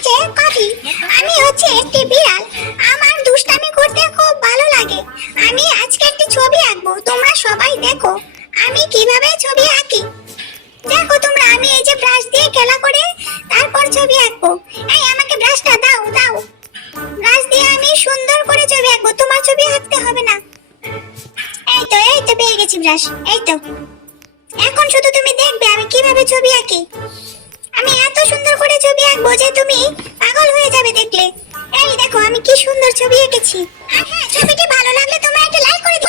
হচ্ছে কফি। আমি হচ্ছে একটি বিড়াল। আমার দুষ্টামি করতে খুব ভালো লাগে। আমি আজকে একটি ছবি আঁকবো, তোমরা সবাই দেখো আমি কিভাবে ছবি আঁকি। দেখো তোমরা, আমি এই যে ব্রাশ দিয়ে খেলা করে তারপর ছবি আঁকবো। এই আমাকে ব্রাশটা দাও দাও। ব্রাশ দিয়ে আমি সুন্দর করে ছবি আঁকবো, তোমার ছবি আঁকতে হবে না। এই তো পেয়ে গেছি ব্রাশ। এই তো, এখন শুধু তুমি দেখবে আমি কিভাবে ছবি আঁকি। আমি এত সুন্দর করে ছবি আঁকবো যে তুমি পাগল হয়ে যাবে দেখলে। এই দেখো আমি কি সুন্দর ছবি এঁকেছি। আর হ্যাঁ, ছবিটি ভালো লাগলে তোমরা একটা লাইক করে দিও।